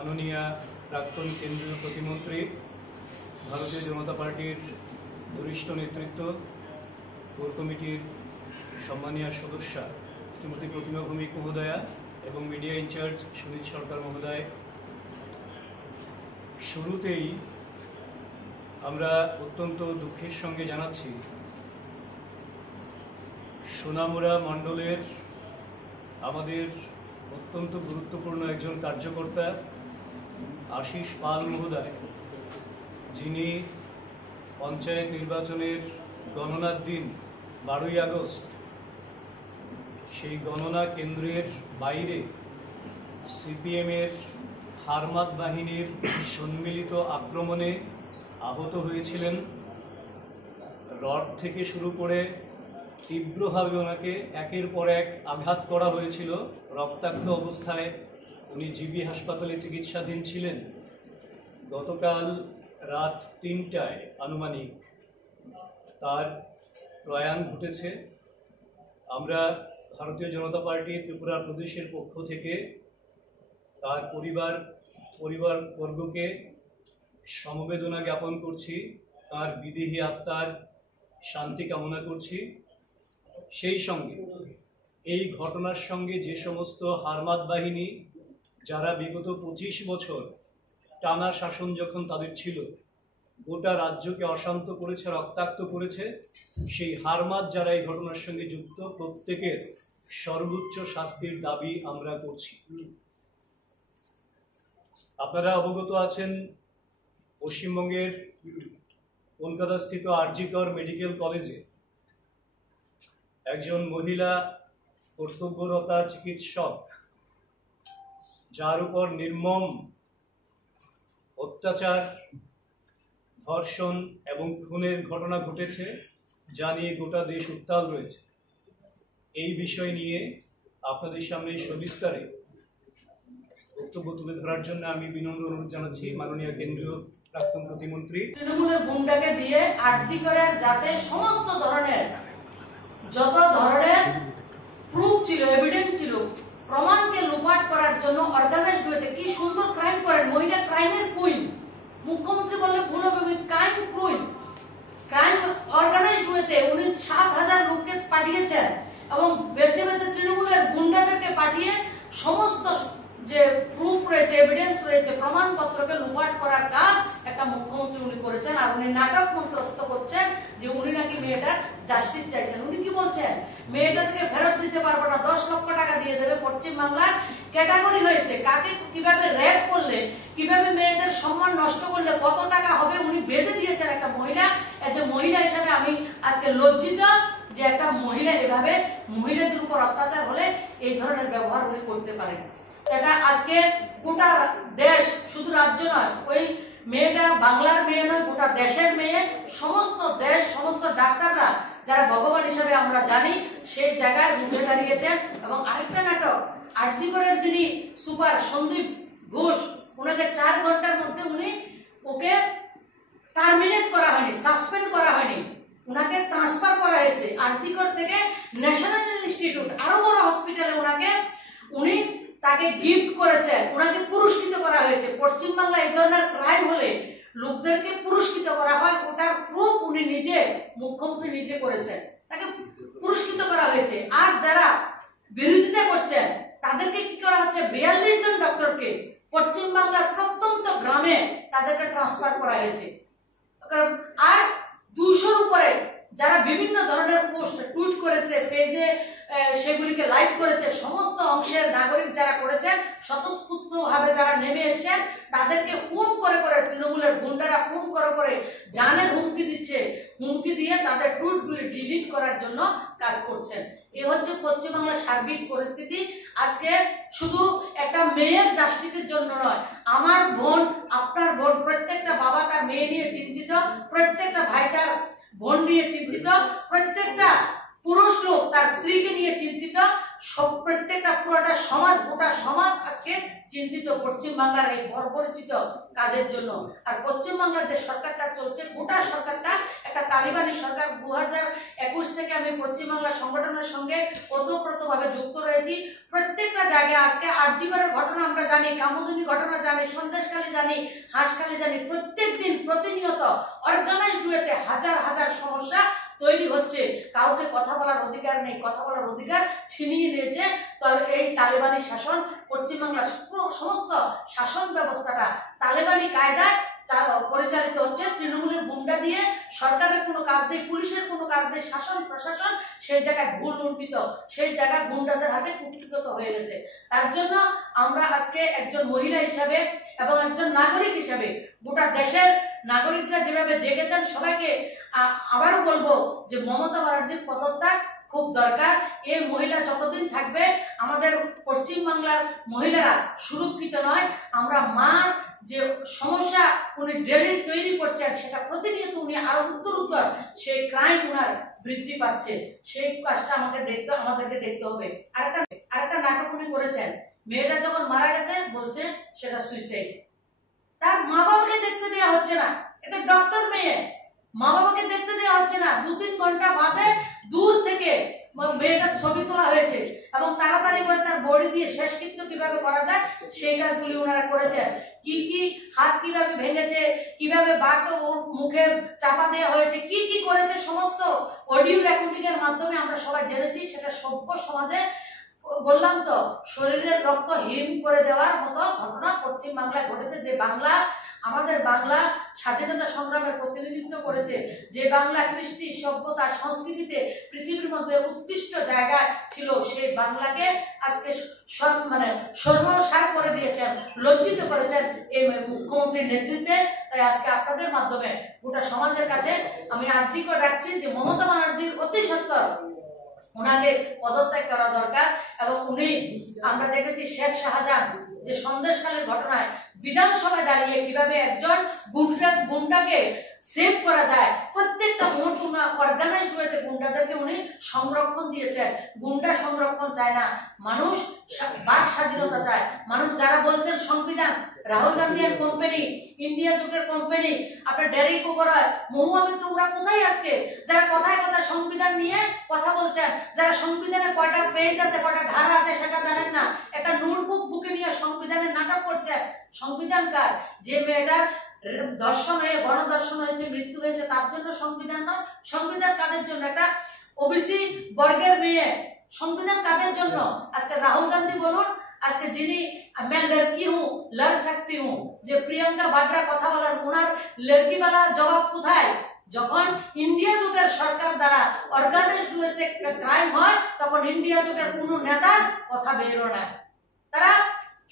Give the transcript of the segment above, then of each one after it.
মাননীয় প্রাক্তন কেন্দ্রীয় প্রতিমন্ত্রী, ভারতীয় জনতা পার্টির বরিষ্ঠ নেতৃত্ব, কোর কমিটির সম্মানীয় সদস্যা শ্রীমতী প্রতিমা ভৌমিক মহোদয়া এবং মিডিয়া ইনচার্জ সুনীত সরকার মহোদয়, শুরুতেই আমরা অত্যন্ত দুঃখের সঙ্গে জানাচ্ছি সোনামুড়া মণ্ডলের আমাদের অত্যন্ত গুরুত্বপূর্ণ একজন কার্যকর্তা আশিস পাল মহোদয়, যিনি পঞ্চায়েত নির্বাচনের গণনার দিন 12ই আগস্ট সেই গণনা কেন্দ্রের বাইরে সিপিএমের হারমাত বাহিনীর সম্মিলিত আক্রমণে আহত হয়েছিলেন। রড থেকে শুরু করে তীব্রভাবে ওনাকে একের পর এক আঘাত করা হয়েছিল। রক্তাক্ত অবস্থায় উনি জিবি হাসপাতালে চিকিৎসাধীন ছিলেন। গতকাল রাত 3টায় আনুমানিক তার প্রয়াণ ঘটেছে। আমরা ভারতীয় জনতা পার্টি ত্রিপুরা প্রদেশের পক্ষ থেকে তার পরিবারবর্গকে সমবেদনা জ্ঞাপন করছি, তার বিদেহী আত্মার শান্তি কামনা করছি। সেই সঙ্গে এই ঘটনার সঙ্গে যে সমস্ত হারমাত বাহিনী যারা বিগত 25 বছর টানা শাসন যখন তাদের ছিল, গোটা রাজ্যকে অশান্ত করেছে, রক্তাক্ত করেছে, সেই হারমাত যারা এই ঘটনার সঙ্গে যুক্ত, প্রত্যেকের সর্বোচ্চ শাস্তির দাবি আমরা করছি। আপনারা অবগত আছেন, পশ্চিমবঙ্গের কলকাতাস্থিত আরজি কর মেডিকেল কলেজে একজন মহিলা কর্তব্যরতা চিকিৎসক, যার উপর নির্মম অত্যাচার, ধর্ষণ এবং খুনের ঘটনা ঘটেছে, যা নিয়ে গোটা দেশ উত্তাল রয়েছে। এই বিষয় নিয়ে আপনাদের সামনে সবিস্তারে বক্তব্য তুলে ধরার জন্য আমি বিনম্র অনুরোধ জানাচ্ছি মাননীয় কেন্দ্রীয় প্রাক্তন প্রতিমন্ত্রী। তৃণমূলের গুন্ডাকে দিয়ে আরজি করার যাতে সমস্ত ধরনের যত ধরনের প্রুফ ছিল, এভিডেন্স ছিল, প্রমাণকে লুপাট করার জন্য অর্গানাইজড ওয়েতে কি সুন্দর ক্রাইম করেন। মহিলা ক্রাইমের কুইন, মুখ্যমন্ত্রী বললে ভুল হবে, ক্রাইম কুইন। ক্রাইম অর্গানাইজড ওয়েতে উনি 7,000 লোককে পাঠিয়েছেন এবং বেছে বেছে তৃণমূলের গুন্ডাদেরকে পাঠিয়ে সমস্ত যে প্রুফ রয়েছে, এভিডেন্স রয়েছে, প্রমাণপত্রকে লুপাট করার কাজ একটা মুখ্যমন্ত্রী উনি করেছেন। আর উনি নাটক মন্ত্রস্থ করছেন যে উনি নাকি মেয়েটার জাস্টিস চাইছেন। উনি কি বলছেন? মেয়েটা থেকে ফেরত দিতে পারবো না, 10 লক্ষ টাকা দিয়ে দেবে। পশ্চিম বাংলার ক্যাটাগরি হয়েছে, কাকে কিভাবে রেপ করলে, কিভাবে মেয়েদের সম্মান নষ্ট করলে কত টাকা হবে উনি বেঁধে দিয়েছেন একটা মহিলা। যে মহিলা হিসাবে আমি আজকে লজ্জিত যে একটা মহিলা এভাবে মহিলাদের উপর অত্যাচার হলে এই ধরনের ব্যবহার উনি করতে পারেন। এটা আজকে গোটা দেশ, শুধু রাজ্য নয়, ওই মেয়েটা বাংলার মেয়ে নয়, গোটা দেশের মেয়ে। সমস্ত দেশ, সমস্ত ডাক্তাররা যারা ভগবান হিসাবে আমরা জানি, সেই জায়গায় উঠে দাঁড়িয়েছেন। এবং আরেকটা নাটক, আরজি করের যিনি সুপার সন্দীপ ঘোষ, ওনাকে 4 ঘন্টার মধ্যে ওকে টার্মিনেট করা হয়নি, সাসপেন্ড করা হয়নি, ওনাকে ট্রান্সফার করা হয়েছে আরজি কর থেকে ন্যাশনাল ইনস্টিটিউট, আরো বড় হসপিটালে উনি তাকে গিফট করেছেন, ওনাকে পুরস্কৃত করা হয়েছে। পশ্চিমবাংলা এই ধরনের ক্রাইম হলে লোকদেরকে পুরস্কৃত করা হয়, ওটার প্রুফ উনি নিজে, মুখ্যমন্ত্রী নিজে করেছেন, তাকে পুরস্কৃত করা হয়েছে। আর যারা বিরোধিতা করছেন তাদেরকে কি করা হচ্ছে? 42 জন ডক্টরকে পশ্চিমবাংলার প্রত্যন্ত গ্রামে তাদেরকে ট্রান্সফার করা হয়েছে। আর 200-র উপরে যারা বিভিন্ন ধরনের পোস্ট টুইট করেছে, পেজে সেগুলিকে লাইক করেছে, সমস্ত অংশের নাগরিক যারা করেছেন, স্বতঃস্ফূর্তভাবে যারা নেমে এসেছেন, তাদেরকে ফোন করে করে তৃণমূলের গুন্ডারা ফোন করে করে জানের হুমকি দিচ্ছে, হুমকি দিয়ে তাদের টুইটগুলি ডিলিট করার জন্য কাজ করছেন। এই হচ্ছে পশ্চিমবাংলার সার্বিক পরিস্থিতি। আজকে শুধু একটা মেয়ের জাস্টিসের জন্য নয়, আমার বোন, আপনার বোন, প্রত্যেকটা বাবা তার মেয়ে নিয়ে চিন্তিত, প্রত্যেকটা ভাই তার বোন নিয়ে চিন্তিত, প্রত্যেকটা পুরুষ লোক তার স্ত্রীকে নিয়ে চিন্তিত, সব প্রত্যেকটা পুরোটা সমাজ, গোটা সমাজ আজকে চিন্তিত পশ্চিমবাংলার এই বর্বরচিত কাজের জন্য। আর পশ্চিমবাংলার যে সরকারটা চলছে, গোটা সরকারটা একটা তালিবানি সরকার। 2021 থেকে আমি পশ্চিমবাংলা সংগঠনের সঙ্গে ওতপ্রোতভাবে যুক্ত রয়েছি। প্রত্যেকটা জায়গায় আজকে আরজিকরের ঘটনা আমরা জানি, কামদুনি ঘটনা জানি, সন্দেশখালী জানি, হাঁসখালী জানি। প্রত্যেক দিন প্রতিনিয়ত অর্গানাইজড ওয়েতে হাজার হাজার সমস্যা তৈরি হচ্ছে। কাউকে কথা বলার অধিকার নেই, কথা বলার অধিকার ছিনিয়ে নিয়েছে তো এই তালেবানি শাসন। পশ্চিমবাংলার সমস্ত শাসন ব্যবস্থাটা তালেবানি কায়দায় পরিচালিত হচ্ছে। তৃণমূলের গুন্ডা দিয়ে, সরকারের কোনো কাজ নেই, পুলিশের কোনো কাজ নেই, শাসন প্রশাসন সেই জায়গায় ভুল লুণ্ঠিত, সেই জায়গায় গুন্ডাদের হাতে কুক্ষিগত হয়ে গেছে। তার জন্য আমরা আজকে একজন মহিলা হিসাবে এবং একজন নাগরিক হিসাবে, গোটা দেশের নাগরিকরা যেভাবে জেগেছেন, সবাইকে আবারও বলবো যে মমতা ব্যানার্জির পদত্যাগ খুব দরকার। এই মহিলা যতদিন থাকবে আমাদের পশ্চিমবাংলার মহিলারা সুরক্ষিত নয়। আমরা মার যে সমস্যা উনি ডেলি তৈরি করছেন, সেটা প্রতিনিয়ত উনি আরো উত্তর সেই ক্রাইম উনার বৃদ্ধি পাচ্ছে। সেই কাজটা আমাদেরকে দেখতে হবে। আরেকটা নাটক উনি করেছেন, মেয়েটা যখন মারা গেছে বলছে সেটা সুইসাইড। তার মা বাবাকে দেখতে দেওয়া হচ্ছে না, এটা ডক্টর মেয়ে, মা বাবাকে দেখতে দেওয়া হচ্ছে না। 2-3 ঘন্টা বাদে দূর থেকে মেয়েটার ছবি তোলা হয়েছে এবং তাড়াতাড়ি করে তার বডি দিয়ে শেষকৃত্য কিভাবে করা যায় সেই কাজগুলি ওনারা করেছেন। কি হাত কিভাবে ভেঙেছে, কিভাবে বাঘকে মুখে চাপা দেওয়া হয়েছে, কি করেছে, সমস্ত অডিও রেকর্ডিং এর মাধ্যমে আমরা সবাই জেনেছি। সেটা সভ্য সমাজে, বললাম তো, শরীরের রক্ত হিম করে দেওয়ার মতো ঘটনা পশ্চিম বাংলায় ঘটেছে। যে বাংলা, আমাদের বাংলা স্বাধীনতা সংগ্রামের প্রতিনিধিত্ব করেছে, যে বাংলা কৃষ্টি, সভ্যতা, সংস্কৃতিতে পৃথিবীর মধ্যে উৎকৃষ্ট জায়গায় ছিল, সেই বাংলাকে আজকে সর্বসার করে দিয়েছেন, লজ্জিত করেছেন এই মুখ্যমন্ত্রীর নেতৃত্বে। তাই আজকে আপনাদের মাধ্যমে গোটা সমাজের কাছে আমি আর্জি করে রাখছি যে মমতা ব্যানার্জির অতি সত্বর ওনাকে পদত্যাগ করা দরকার। এবং উনি, আমরা দেখেছি শেখ শাহজাহান যে সন্দেশখালীর ঘটনায় বিধানসভায় দাঁড়িয়ে কিভাবে একজন গুন্ডাকে সেভ করা যায়, প্রত্যেকটা মুহূর্তে অর্গানাইজড ওয়েতে গুন্ডাদেরকে উনি সংরক্ষণ দিয়েছেন। গুন্ডা সংরক্ষণ চায় না, মানুষ বাক স্বাধীনতা চায়। মানুষ যারা বলছেন সংবিধান, রাহুল গান্ধী এর কোম্পানি, ইন্ডিয়া জোটের কোম্পানি, আপনার ডেরিক ওবরয়, মহুয়া মিত্র, ওরা কোথায় আজকে? যারা কথায় কথায় সংবিধান নিয়ে কথা বলছেন, যারা সংবিধানে কয়টা পেজ আছে, কয়টা ধারা আছে সেটা জানেন না, একটা নোটবুক বুকে নিয়ে সংবিধানের নাটক করছেন। সংবিধান কার? যে মেয়েটার দর্শন হয়ে, গণদর্শন হয়েছে, মৃত্যু হয়েছে, তার জন্য সংবিধান নয়। সংবিধান কাদের জন্য? একটা ওবিসি বর্গের মেয়ে। সংবিধান কাদের জন্য? আজকে রাহুল গান্ধী বলুন, আজকে যিনি मैं लड़की हूँ लड़ सकती हूँ, যে প্রিয়াঙ্কা বাড্রা কথা বলেন, ওনার লড়কিওয়ালা জবাব কোথায়? যখন ইন্ডিয়া জোটের সরকার দ্বারা অর্গানাইজড ওয়েতে ক্রাইম হয়, তখন ইন্ডিয়া জোটের কোনো নেতার কথা বেরো না। তারা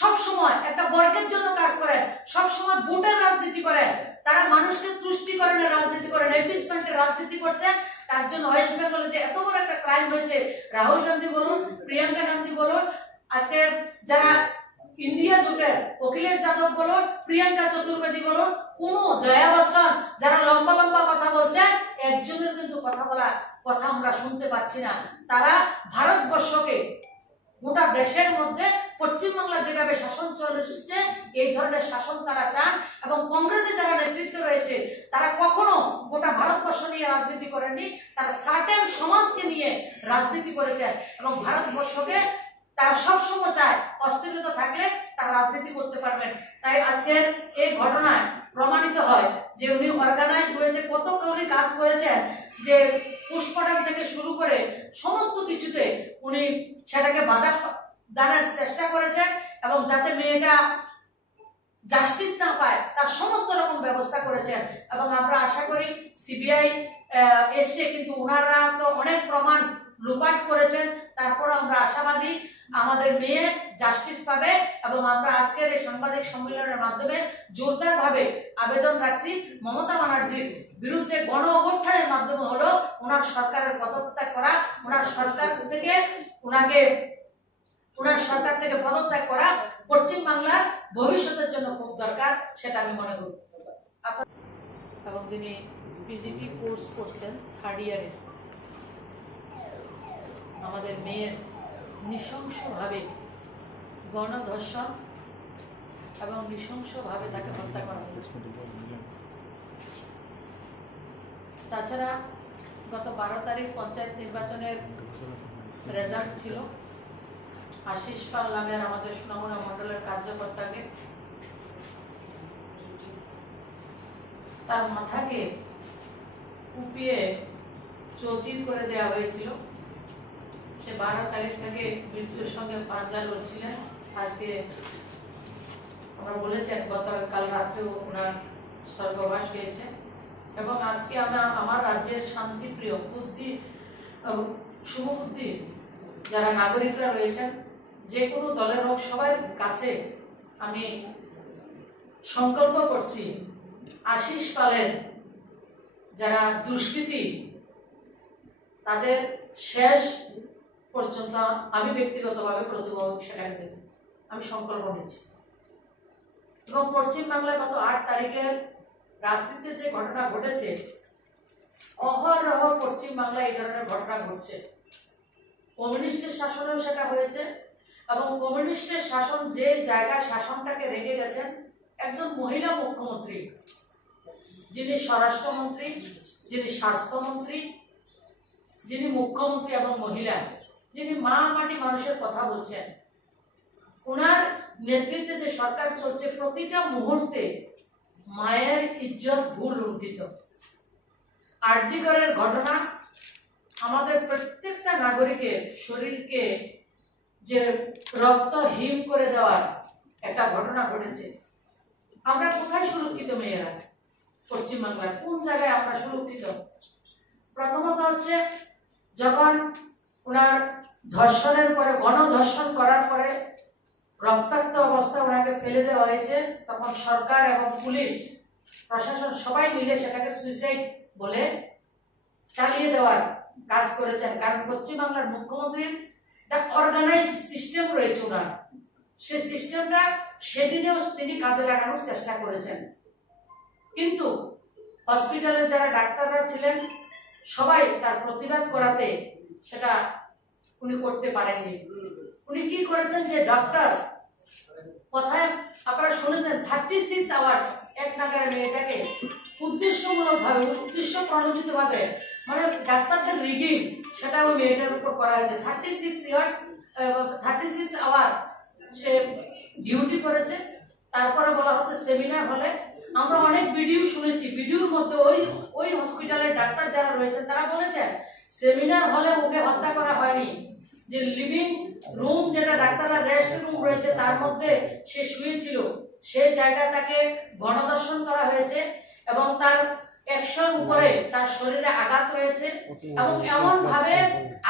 সব সময় একটা বর্গের জন্য কাজ করেন, সব সময় ভোটের রাজনীতি করেন, তারা মানুষকে তুষ্টিকরণের রাজনীতি করেন, এপিসমেন্টের রাজনীতি করছেন। তার জন্য ওয়েস্ট বেঙ্গলে যে এত বড় একটা ক্রাইম হয়েছে, রাহুল গান্ধী বলুন, প্রিয়াঙ্কা গান্ধী বলুন, আজকে যারা ইন্ডিয়া জোটের অখিলেশ যাদব বলুন, প্রিয়াঙ্কা চতুর্বেদী বলুন, কোন জয়া বচ্চন, যারা লম্বা লম্বা কথা বলছেন, একজনের কিন্তু কথা আমরা শুনতে পাচ্ছি না। তারা ভারতবর্ষকে, গোটা দেশের মধ্যে পশ্চিমবাংলা যেভাবে শাসন চলছে, এই ধরনের শাসন তারা চান। এবং কংগ্রেসে যারা নেতৃত্ব রয়েছে, তারা কখনো গোটা ভারতবর্ষ নিয়ে রাজনীতি করেননি, তারা সার্টেন সমাজকে নিয়ে রাজনীতি করেছেন। এবং ভারতবর্ষকে তারা সবসময় চায় অস্থিরতা থাকলে তারা রাজনীতি করতে পারবেন। তাই আজকের এই ঘটনায় প্রমাণিত হয় যে উনি অর্গানাইজড ওয়েতে কত কৌরি কাজ করেছেন, যে পুষ্পটাম থেকে শুরু করে সমস্ত কিছুতে উনি সেটাকে বাধা দানের চেষ্টা করেছেন, এবং যাতে মেয়েটা জাস্টিস না পায় তার সমস্ত রকম ব্যবস্থা করেছেন। এবং আমরা আশা করি সিবিআই এসছে, কিন্তু ওনারা তো অনেক প্রমাণ লুপাট করেছেন, তারপর আমরা আশাবাদী আমাদের মেয়ে জাস্টিস পাবে। এবং আমরা আজকের এই সাংবাদিক সম্মেলনের মাধ্যমে জোরদার ভাবে আবেদন রাখছি, মমতা ব্যানার্জির বিরুদ্ধে গণ অভ্যুত্থানের মাধ্যমে হলো ওনার সরকারের পদত্যাগ করা, ওনার সরকার থেকে পদত্যাগ করা পশ্চিমবাংলার ভবিষ্যতের জন্য খুব দরকার, সেটা আমি মনে করি। এবং তিনি পিজিটি কোর্স করছেন 3rd ইয়ারে। আমাদের মেয়ের নৃশংসভাবে গণধর্ষণ এবং নৃশংসভাবে তাকে হত্যা করা হয়েছে। তাছাড়া গত 12 তারিখ পঞ্চায়েত নির্বাচনের রেজাল্ট ছিল। আশিস পাল নামের আমাদের সুনামুনা মণ্ডলের কার্যকর্তাকে তার মাথাকে কুপিয়ে চৌচির করে দেওয়া হয়েছিল। সে 12 তারিখ থেকে মৃত্যুর সঙ্গে পাঞ্জা লড়ছিলেন। আজকে আমরা বলেছেন গতকাল রাত্রেও ওনার স্বর্গবাস হয়েছে। এবং আজকে আমার রাজ্যের শান্তিপ্রিয় বুদ্ধি শুভবুদ্ধি যারা নাগরিকরা রয়েছেন, যে কোনো দলের হোক, সবার কাছে আমি সংকল্প করছি আশিস পালের যারা দুষ্কৃতী তাদের শেষ পর্যন্ত আমি ব্যক্তিগতভাবে প্রতিভাবক সেখানে দেব, আমি সংকল্প নিচ্ছি। এবং পশ্চিমবাংলায় গত 8 তারিখের রাত্রিতে যে ঘটনা ঘটেছে, অহরহ পশ্চিমবাংলায় এই ধরনের ঘটনা ঘটছে। কমিউনিস্টের শাসনেও সেটা হয়েছে এবং কমিউনিস্টের শাসন যে জায়গায় শাসনটাকে রেখে গেছেন, একজন মহিলা মুখ্যমন্ত্রী, যিনি স্বরাষ্ট্রমন্ত্রী, যিনি স্বাস্থ্যমন্ত্রী, যিনি মুখ্যমন্ত্রী এবং মহিলা, যিনি মা মাটি মানুষের কথা বলছেন, ওনার নেতৃত্বে যে সরকার চলছে, প্রতিটা মুহূর্তে মায়ের ইজ্জত ভুল লুণ্ঠিত। আরজি করের ঘটনা আমাদের প্রত্যেকটা নাগরিকের শরীরকে যে রক্তহীন করে দেওয়ার একটা ঘটনা ঘটেছে। আমরা কোথায় সুরক্ষিত মেয়েরা? পশ্চিমবাংলার কোন জায়গায় আমরা সুরক্ষিত? প্রথমত হচ্ছে যখন ওনার ধর্ষণের পরে, গণধর্ষণ করার পরে রক্তাক্ত অবস্থায় ওনাকে ফেলে দেওয়া হয়েছে, তখন সরকার এবং পুলিশ প্রশাসন সবাই মিলে সেটাকে সুইসাইড বলে চালিয়ে দেওয়ার কাজ করেছেন। কারণ পশ্চিমবাংলার মুখ্যমন্ত্রীর একটা অর্গানাইজড সিস্টেম রয়েছে ওনার, সেই সিস্টেমটা সেদিনেও তিনি কাজে লাগানোর চেষ্টা করেছেন। কিন্তু হসপিটালের যারা ডাক্তাররা ছিলেন সবাই তার প্রতিবাদ করাতে সেটা উনি করতে পারেননি। উনি কি করেছেন, যে ডক্টর কথায় আপনারা শুনেছেন 36 আওয়ার্স এক নাগারে মেয়েটাকে উদ্দেশ্যমূলকভাবে, উদ্দেশ্য প্রণোদিত ভাবে, মানে ডাক্তারদের রিগিং, সেটা ওই মেয়েটার উপর করা হয়েছে। 36 আওয়ার সে ডিউটি করেছে। তারপরে বলা হচ্ছে সেমিনার হলে, আমরা অনেক ভিডিও শুনেছি, ভিডিওর মধ্যে ওই হসপিটালের ডাক্তার যারা রয়েছেন তারা বলেছেন সেমিনার হলে ওকে হত্যা করা হয়নি, যে লিভিং রুম যেটা ডাক্তাররা রেস্ট রুম রয়েছে তার মধ্যে সে শুয়েছিল, সেই জায়গাটাকে গণধর্ষণ করা হয়েছে এবং তার 100-র উপরে তার শরীরে আঘাত রয়েছে এবং এমন ভাবে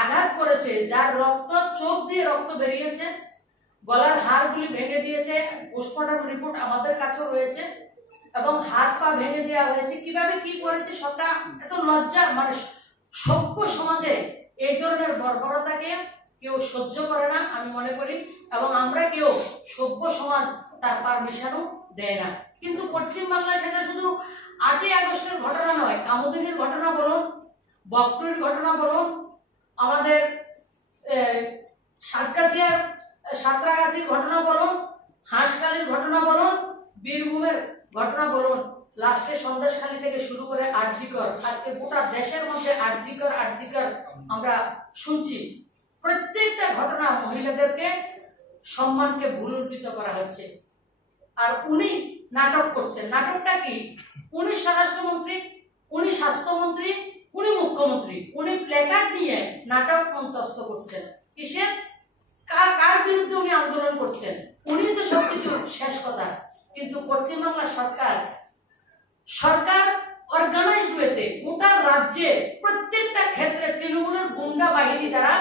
আঘাত করেছে যার রক্ত, চোখ দিয়ে রক্ত বেরিয়েছে, গলার হাড়গুলি ভেঙে দিয়েছে। পোস্টমর্টম রিপোর্ট আমাদের কাছেও রয়েছে এবং হাত পা ভেঙে দেওয়া হয়েছে। কিভাবে কি করেছে সবটা এত লজ্জা, মানে সভ্য সমাজে এই ধরনের বর্বরতাকে কেউ সহ্য করে না আমি মনে করি, এবং আমরা কেউ সভ্য সমাজ তার পারমিশনও দেয় না। কিন্তু পশ্চিমবাংলায় সেটা শুধু 8ই আগস্টের ঘটনা নয়, কামুদিনীর ঘটনা বলুন, বকটুরির ঘটনা বলুন, আমাদের সাঁতরাগাছির ঘটনা বলুন, হাঁসখালির ঘটনা বলুন, বীরভূমের ঘটনা বলুন, লাস্টে সন্দেশখালী থেকে শুরু করে আরজি কর, আজকে গোটা দেশের মধ্যে আরজি কর আমরা শুনছি। প্রত্যেকটা ঘটনা মহিলাদেরকে সম্মানকে ভুলুণ্ঠিত করা হচ্ছে। আর উনি নাটক করছেন। নাটকটা কি? উনি স্বরাষ্ট্রমন্ত্রী, উনি স্বাস্থ্যমন্ত্রী, উনি মুখ্যমন্ত্রী, উনি প্ল্যাকার্ড নিয়ে নাটক মঞ্চস্থ করছেন। কিসের? কার বিরুদ্ধে উনি আন্দোলন করছেন? উনি তো সবকিছু শেষ কথা। কিন্তু পশ্চিমবাংলা সরকার অর্গানাইজড ওয়েতে গোটা রাজ্যে প্রত্যেকটা ক্ষেত্রে তৃণমূলের গুন্ডা বাহিনী দ্বারা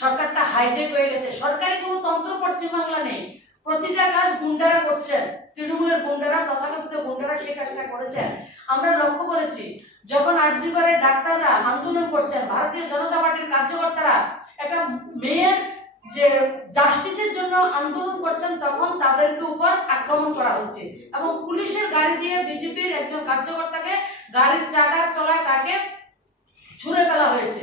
সরকারটা হাইজ্যাক হয়ে গেছে। সরকারি কোনো তন্ত্র পশ্চিমবাংলা নেই, প্রতিটা কাজ গুন্ডারা করছেন, তৃণমূলের গুন্ডারা, তথাকথিত গুন্ডারা সেই কাজটা করেছেন। আমরা লক্ষ্য করেছি যখন আরজি করের ডাক্তাররা আন্দোলন করছেন, ভারতীয় জনতা পার্টির কার্যকর্তারা একটা মেয়ের যে জাস্টিসের জন্য আন্দোলন করছেন, তখন তাদেরকে উপর আক্রমণ করা হচ্ছে এবং পুলিশের গাড়ি দিয়ে বিজেপির একজন কার্যকর্তাকে গাড়ির চাকার তলায় তাকে ছুঁড়ে ফেলা হয়েছে।